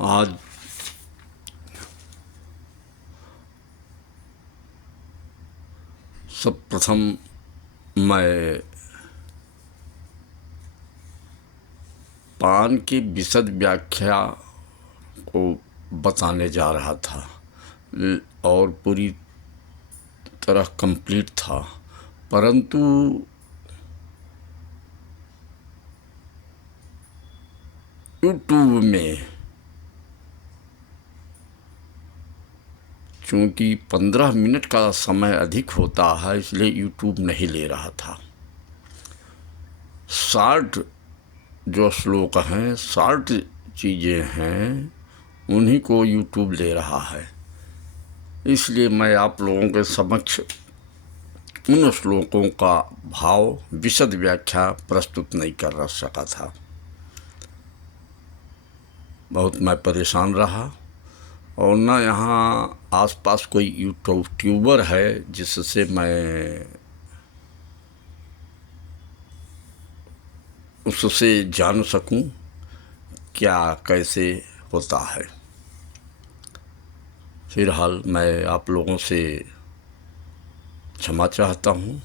आज सब प्रथम मैं पान की विशद व्याख्या को बताने जा रहा था और पूरी तरह कंप्लीट था, परंतु यूट्यूब में चूँकि 15 मिनट का समय अधिक होता है, इसलिए यूट्यूब नहीं ले रहा था। शॉर्ट जो श्लोक हैं, शॉर्ट चीज़ें हैं, उन्हीं को यूट्यूब ले रहा है। इसलिए मैं आप लोगों के समक्ष उन श्लोकों का भाव विशद व्याख्या प्रस्तुत नहीं कर सका था। बहुत मैं परेशान रहा और न यहाँ आसपास कोई यूट्यूबर है जिससे मैं उससे जान सकूं क्या कैसे होता है। फिलहाल मैं आप लोगों से क्षमा चाहता हूं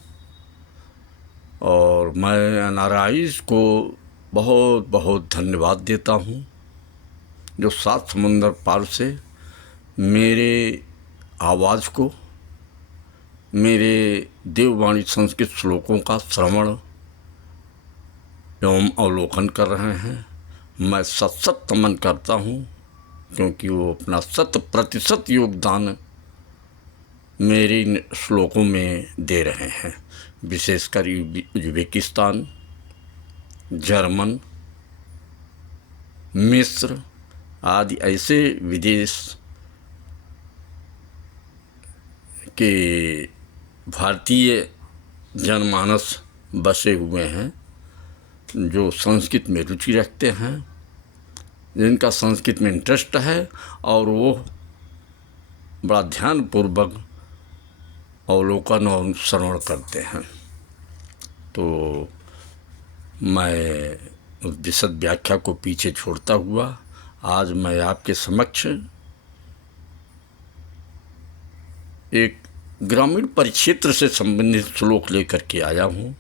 और मैं एनआरआईज़ को बहुत बहुत धन्यवाद देता हूं जो 7 समुंदर पार से मेरे आवाज़ को, मेरे देववाणी संस्कृत श्लोकों का श्रवण एवं अवलोकन कर रहे हैं। मैं सत नमन करता हूं, क्योंकि वो अपना 100% योगदान मेरे इन श्लोकों में दे रहे हैं। विशेषकर उज्बेकिस्तान, जर्मन, मिस्र आदि ऐसे विदेश के भारतीय जनमानस बसे हुए हैं जो संस्कृत में रुचि रखते हैं, जिनका संस्कृत में इंटरेस्ट है और वो बड़ा ध्यानपूर्वक अवलोकन और श्रवण करते हैं। तो मैं उस विशद व्याख्या को पीछे छोड़ता हुआ आज मैं आपके समक्ष एक ग्रामीण परिक्षेत्र से संबंधित श्लोक लेकर के आया हूँ।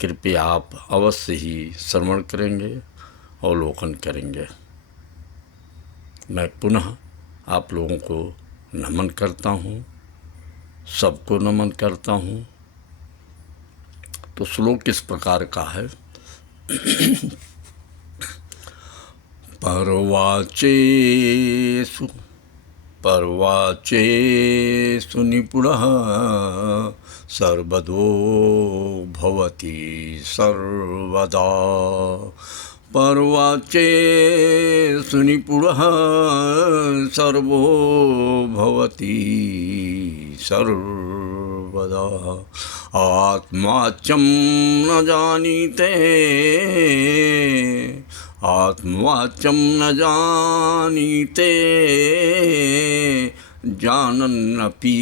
कृपया आप अवश्य ही श्रवण करेंगे, अवलोकन करेंगे। मैं पुनः आप लोगों को नमन करता हूँ, सबको नमन करता हूँ। तो श्लोक किस प्रकार का है? पर्वाचेषु निपुणः सर्वदो भवति सर्वदा। पर्वाचेषु निपुणः सर्वो भवति सर्वदा। आत्माचं न जानीते, आत्मवाचं न जानीते, जानन्नपि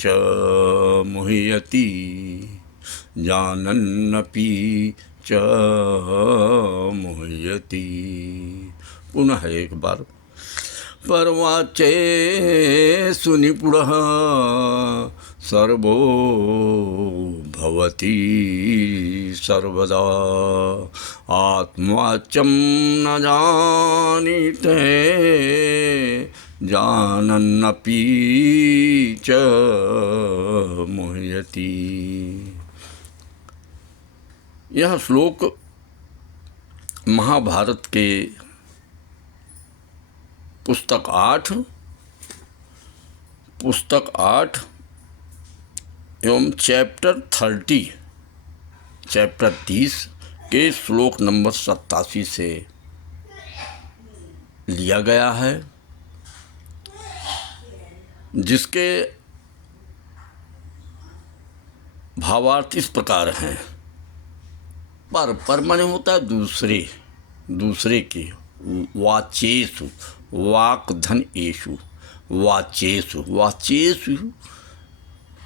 च मुह्यति, जानन्नपि च मुह्यति। पुनः एक बार। पर्वाचेषु निपुणः सर्वो भवति सर्वदा। आत्मवाचं न जानीते, जानन्नपि च मुह्यति। यह श्लोक महाभारत के पुस्तक 8 एवं चैप्टर 30 के श्लोक नंबर 87 से लिया गया है, जिसके भावार्थ इस प्रकार हैं। पर माने होता है दूसरे के। वाचेषु, वाक धन एषु, वाचेषु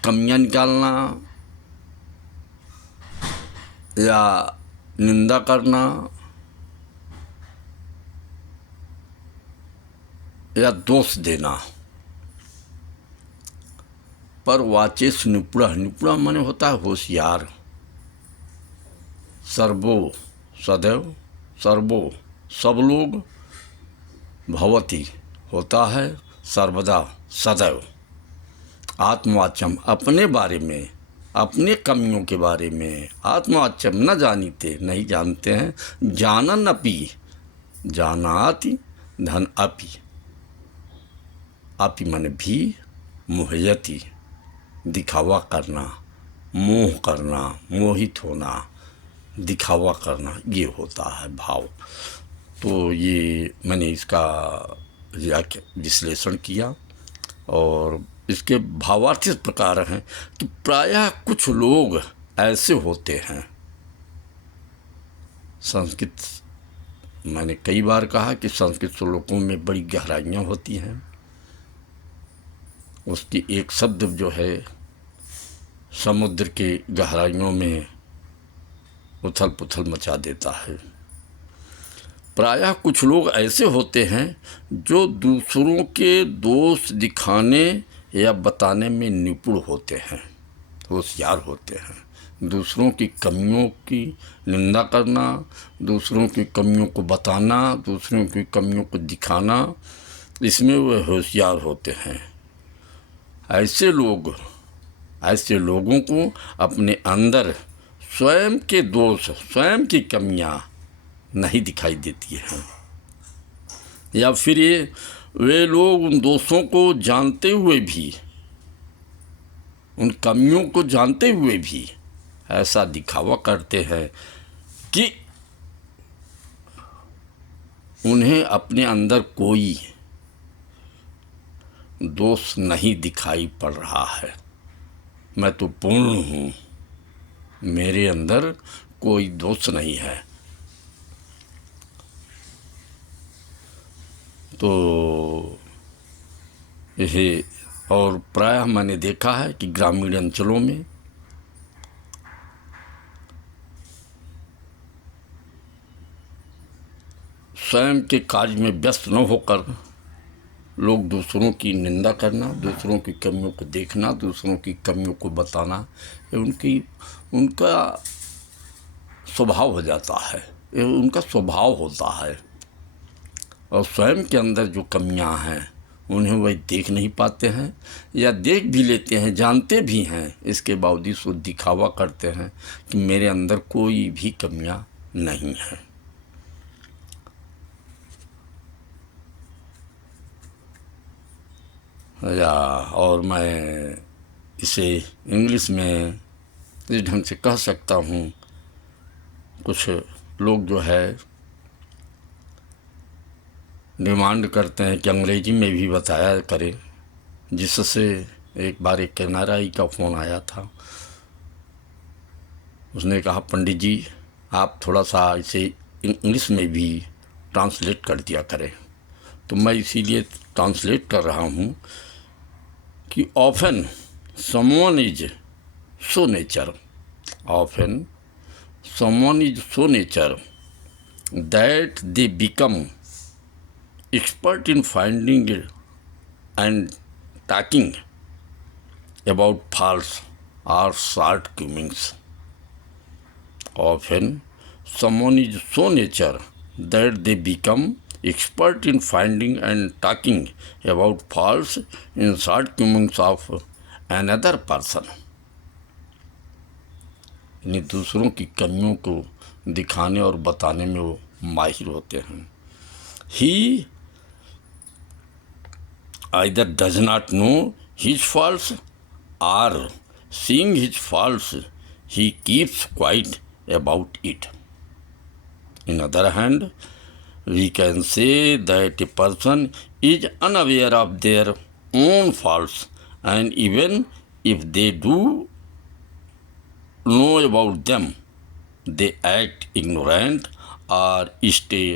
कमियां निकालना या निंदा करना, या दोष देना। पर वाचेस निपुणः, निपुणः माने होता है होशियार। सर्वो सदैव, सर्वो सब लोग, भवति होता है सर्वदा सदैव। आत्मवाच्यम अपने बारे में, अपने कमियों के बारे में। आत्मवाच्यम न जानीते, नहीं जानते हैं। जानन अपि, जानाति धन अपि, अपि मन भी, मोहयति दिखावा करना, मोह करना, मोहित होना, दिखावा करना, ये होता है भाव। तो ये मैंने इसका विश्लेषण किया और इसके भावार्थ इस प्रकार हैं कि प्रायः कुछ लोग ऐसे होते हैं। संस्कृत, मैंने कई बार कहा कि संस्कृत श्लोकों में बड़ी गहराइयाँ होती हैं। उसकी एक शब्द जो है समुद्र के गहराइयों में उथल पुथल मचा देता है। प्रायः कुछ लोग ऐसे होते हैं जो दूसरों के दोष दिखाने या बताने में निपुण होते हैं, होशियार होते हैं। दूसरों की कमियों की निंदा करना, दूसरों की कमियों को बताना, दूसरों की कमियों को दिखाना, इसमें वे होशियार होते हैं। ऐसे लोगों को अपने अंदर स्वयं के दोष, स्वयं की कमियां नहीं दिखाई देती हैं। या फिर वे लोग उन दोषों को जानते हुए भी, उन कमियों को जानते हुए भी ऐसा दिखावा करते हैं कि उन्हें अपने अंदर कोई दोष नहीं दिखाई पड़ रहा है। मैं तो पूर्ण हूँ, मेरे अंदर कोई दोष नहीं है। तो यह, और प्रायः मैंने देखा है कि ग्रामीण अंचलों में स्वयं के कार्य में व्यस्त न होकर लोग दूसरों की निंदा करना, दूसरों की कमियों को देखना, दूसरों की कमियों को बताना, ये उनका स्वभाव हो जाता है, ये उनका स्वभाव होता है। और स्वयं के अंदर जो कमियां हैं उन्हें वह देख नहीं पाते हैं, या देख भी लेते हैं, जानते भी हैं, इसके बावजूद वो दिखावा करते हैं कि मेरे अंदर कोई भी कमियां नहीं हैं। या और मैं इसे इंग्लिश में इस ढंग से कह सकता हूँ, कुछ लोग जो है डिमांड करते हैं कि अंग्रेजी में भी बताया करें, जिससे एक बार एक NRI का फ़ोन आया था। उसने कहा पंडित जी आप थोड़ा सा इसे इंग्लिश में भी ट्रांसलेट कर दिया करें। तो मैं इसीलिए ट्रांसलेट कर रहा हूँ कि often someone is so nature, often someone is so nature that they become expert in finding and talking about false or shortcomings. Often, someone is so nature that they become expert in finding and talking about faults and shortcomings of another person. यानी दूसरों की कमियों को दिखाने और बताने में वो माहिर होते हैं। He either does not know his faults or seeing his faults he keeps quiet about it. In other hand, we can say that a person is unaware of their own faults, and even if they do know about them, they act ignorant or stay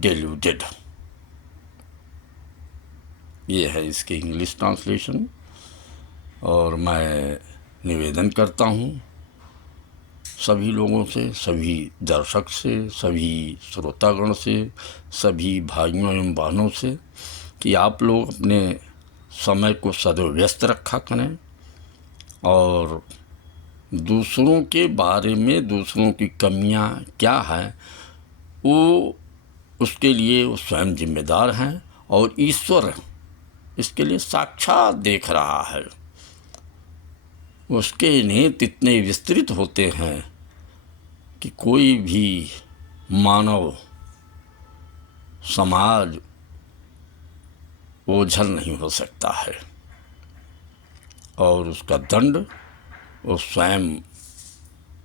deluded. ये है इसके English translation. और मैं निवेदन करता हूँ सभी लोगों से, सभी दर्शक से, सभी श्रोतागण से, सभी भाइयों एवं बहनों से कि आप लोग अपने समय को सदैव व्यस्त रखा करें और दूसरों के बारे में, दूसरों की कमियां क्या हैं वो उसके लिए वो स्वयं जिम्मेदार हैं और ईश्वर इसके लिए साक्षात देख रहा है। उसके नेत्र इतने विस्तृत होते हैं कि कोई भी मानव समाज ओझल नहीं हो सकता है और उसका दंड वो स्वयं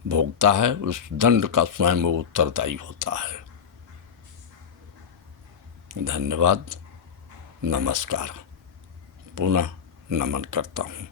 भोगता है, उस दंड का स्वयं वो उत्तरदायी होता है। धन्यवाद, नमस्कार, पुनः नमन करता हूँ।